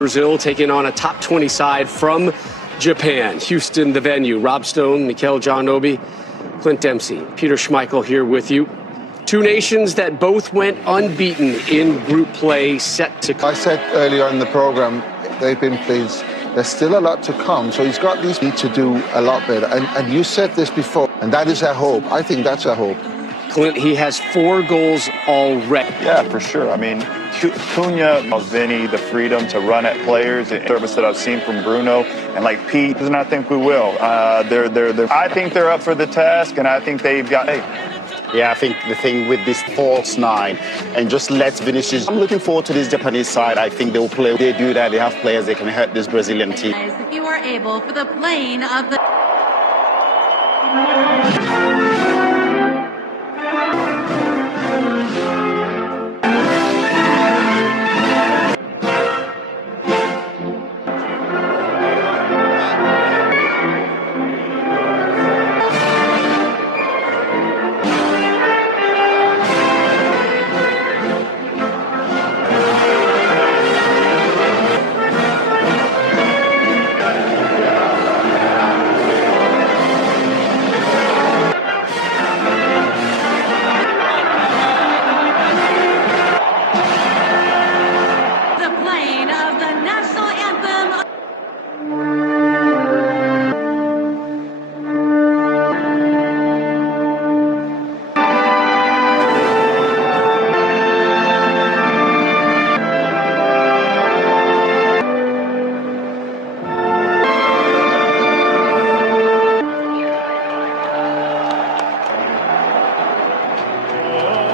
Brazil taking on a top 20 side from Japan. Houston, the venue. Rob Stone, Mikel John Obi, Clint Dempsey, Peter Schmeichel here with you. Two nations that both went unbeaten in group play, set to... I said earlier in the program, they've been pleased. There's still a lot to come, so he's got these to do a lot better. And you said this before, and that is our hope. I think that's our hope. Clint, he has 4 goals already. Yeah, for sure. I mean, Cunha allows Vinny the freedom to run at players, the service that I've seen from Bruno, and like Pete, and I think we will. I think they're up for the task, and I think they've got... Yeah, I think the thing with this false 9 and just let Vinicius. I'm looking forward to this Japanese side. I think they'll play. They do that. They have players that can hurt this Brazilian team. If you are able for the playing of the...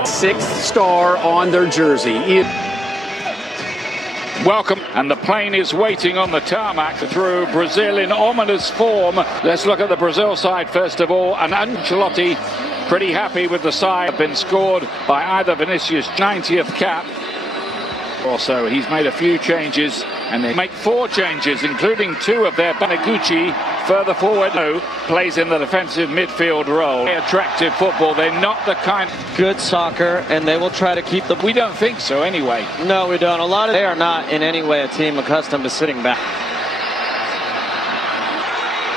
Sixth star on their jersey. Welcome, and the plane is waiting on the tarmac through Brazil in ominous form. Let's look at the Brazil side first of all, and Ancelotti pretty happy with the side. Been scored by either Vinicius, 90th cap. Also, he's made a few changes, and they make 4 changes, including 2 of their Banigucci further forward. Plays in the defensive midfield role. Attractive football. They're not the kind... Good soccer, and they will try to keep the... We don't think so anyway. No, we don't. They are not in any way a team accustomed to sitting back.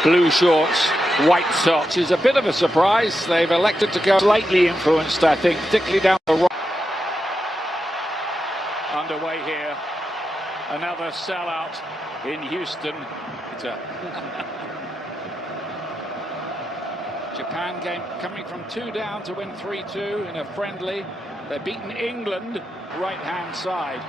Blue shorts, white socks is a bit of a surprise. They've elected to go slightly influenced, I think, particularly down the right. Underway here. Another sellout in Houston. Japan game coming from 2 down to win 3-2 in a friendly. They've beaten England, right-hand side.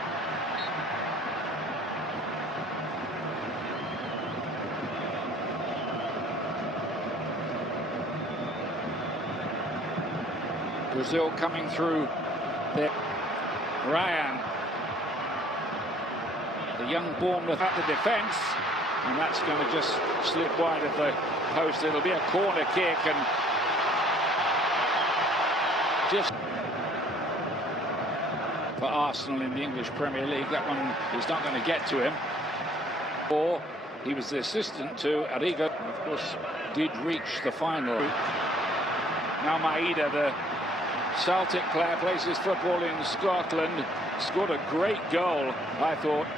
Brazil coming through there. Ryan, the young Bournemouth at the defence, and that's going to just slip wide of the post. It'll be a corner kick, and just for Arsenal in the English Premier League, that one is not going to get to him. Or he was the assistant to Arrigo, of course, did reach the final. Now Maeda, the Celtic player, plays his football in Scotland, scored a great goal, I thought,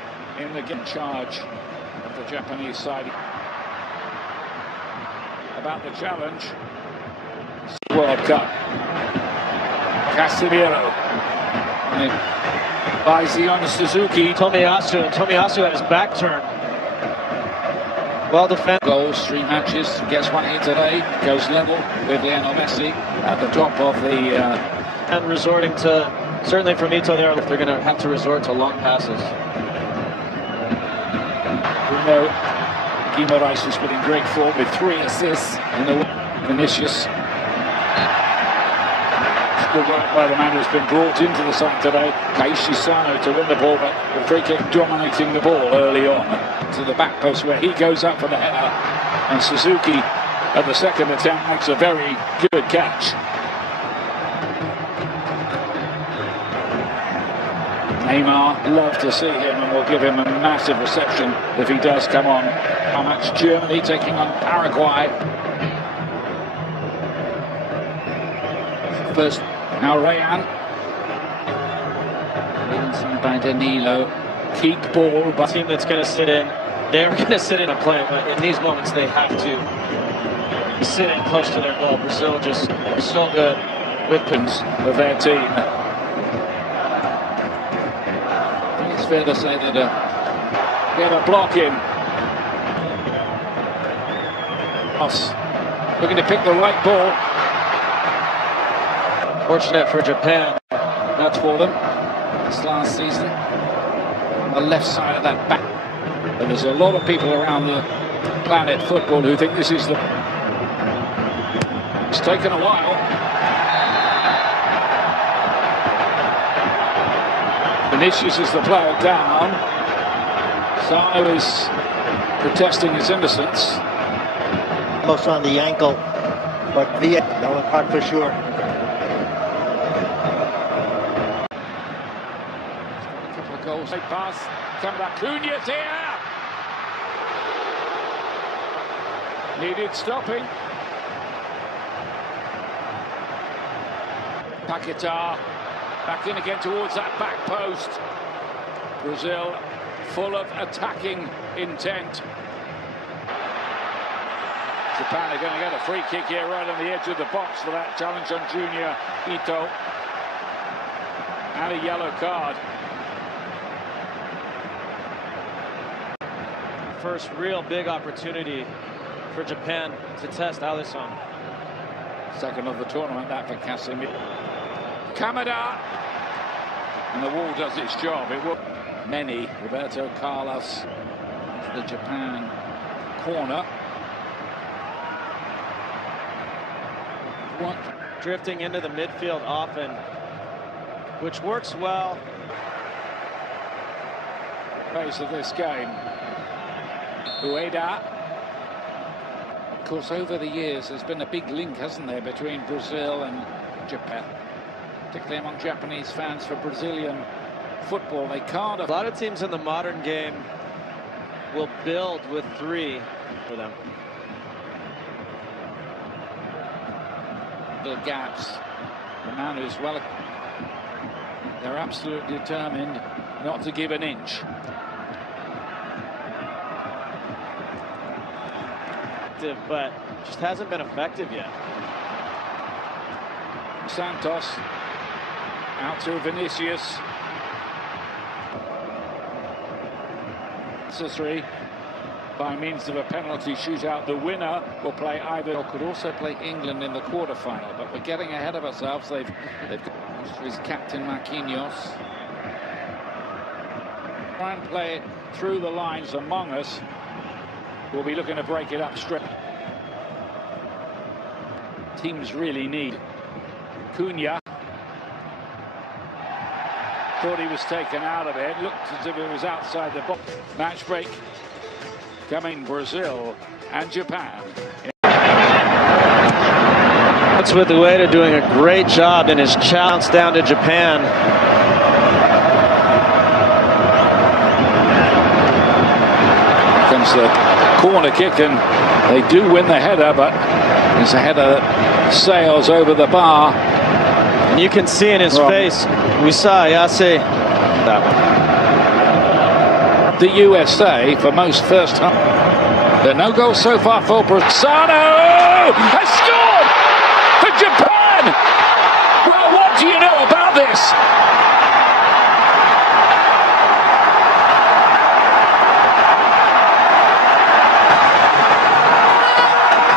in the game. Charge of the Japanese side. About the challenge. World Cup. Casemiro. By Zion Suzuki. Tomiyasu had his back turned. Well defended. Goals, 3 matches, gets one here today, goes level with Lionel Messi at the top of the... And resorting to, certainly from Ito there, they're going to have to resort to long passes. Bruno Guimaraes has been in great form with 3 assists in the Vinicius. Good work by the man who's been brought into the side today, Kaishi Sano, to win the ball, but the free kick dominating the ball early on to the back post where he goes up for the header, and Suzuki at the second attempt makes a very good catch. Neymar, love to see him, and we'll give him a massive reception if he does come on. How much Germany taking on Paraguay. First, now Rayan. Inside by Danilo. keep ball, but Team that's going to sit in, they're going to sit in and play, but in these moments they have to sit in close to their goal. Brazil just so good with weapons of their team. I think it's fair to say that get a block in. Looking to pick the right ball. fortunate for Japan. That's for them. This last season, on the left side of that back. And there's a lot of people around the planet football who think this is the. It's taken a while. Vinicius is the player down. Sano is protesting his innocence. Almost on the ankle, but Villa, that was hard for sure. A couple of goals. Late pass. Coming up. Cunha's here. Needed stopping. Paquetá back in again towards that back post. Brazil full of attacking intent. Japan are going to get a free kick here right on the edge of the box for that challenge on Junior Ito. And a yellow card. First real big opportunity for Japan to test Alisson. Second of the tournament, that for Casemiro. Kamada. And the wall does its job. It will. Many. Roberto Carlos. The Japan corner. What? Drifting into the midfield often, which works well. Pace of this game. Ueda. Of course, over the years, there's been a big link, hasn't there, between Brazil and Japan, particularly among Japanese fans for Brazilian football. They can't. A lot of teams in the modern game will build with three for them. Little gaps. The man who's well. They're absolutely determined not to give an inch. But just hasn't been effective yet. Santos out to Vinicius. It's a three by means of a penalty shootout. The winner will play either or could also play England in the quarterfinal. But we're getting ahead of ourselves. They've got his captain Marquinhos. Try and play it through the lines among us. We'll be looking to break it up straight. Teams really need. Cunha thought he was taken out of it. Looked as if it was outside the box. Match break coming Brazil and Japan. That's with Ueda doing a great job in his challenge down to Japan. Comes the corner kick, and they do win the header, but there's a header that sails over the bar. And you can see in his face, we saw Yase. The USA for most first time. There are no goals so far for Sano has scored for Japan. Well, what do you know about this?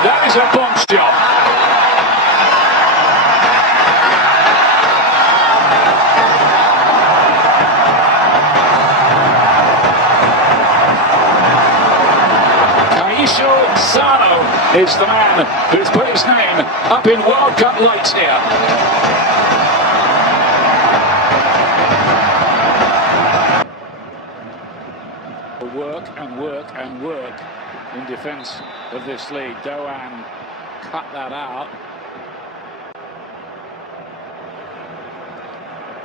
That is a bombshell. Sano is the man who's put his name up in World Cup lights here. Work and work and work in defence of this lead. Doan cut that out.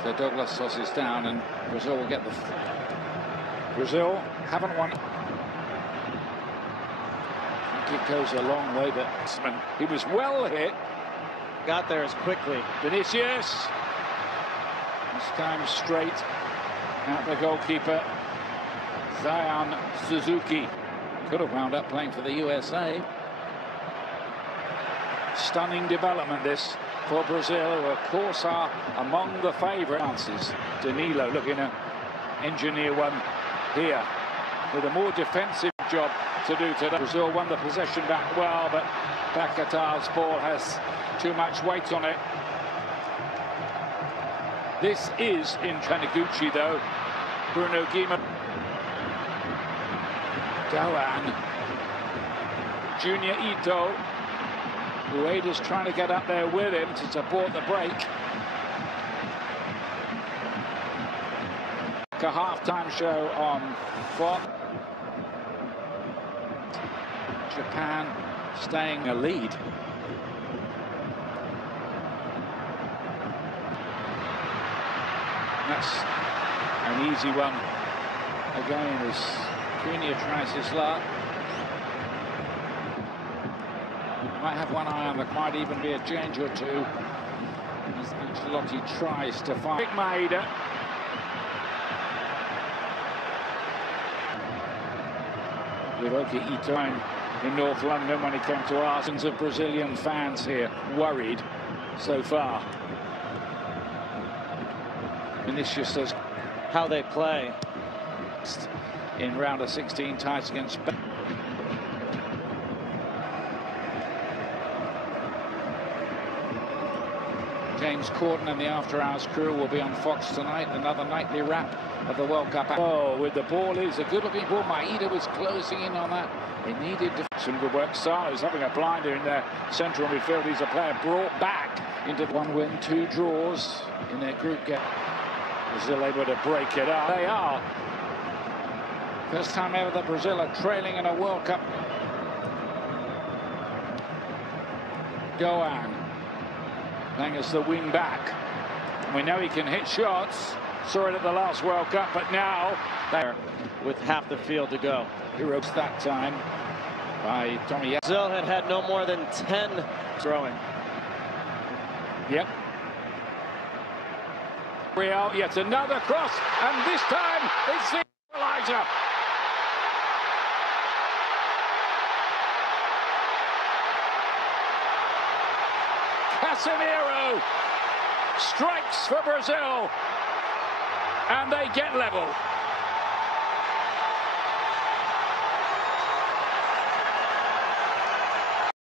So Douglas tosses down, and Brazil will get the. Brazil haven't won. It goes a long way, but he was well hit. Got there as quickly. Vinicius. This time straight at the goalkeeper. Zion Suzuki could have wound up playing for the USA. Stunning development this for Brazil, who of course are among the favourites. Danilo looking to engineer one here with a more defensive job to do today. Brazil won the possession back well, but Paquetá's ball has too much weight on it. This is in Taniguchi though. Bruno Guimaraes. Doan. Junior Ito. Ueda's trying to get up there with him to support the break. A half-time show on Fox. Japan staying a lead. That's an easy one. Again, as Cunha tries his luck. Might have one eye on, there might even be a change or two as Ancelotti tries to find. Big Maeda. Hiroki Ito in North London when he came to Arsons of Brazilian fans here worried so far. Vinicius says How they play. in round of 16 ties against Spain. James Corden and the After Hours crew will be on Fox tonight. Another nightly wrap of the World Cup. Oh, with the ball is a good-looking ball. Maeda was closing in on that. They needed some good work. Salo's having a blinder in their central midfield. He's a player brought back into one win, 2 draws in their group game. Brazil able to break it up. They are. First time ever that Brazil are trailing in a World Cup. Doan. Playing as the wing back. We know he can hit shots. Saw it at the last World Cup, but now there With half the field to go. Heroes that time by Tommy. Brazil had no more than 10 throwing. Yep. Real, yet another cross, and this time it's the equalizer. Casemiro strikes for Brazil, and they get level.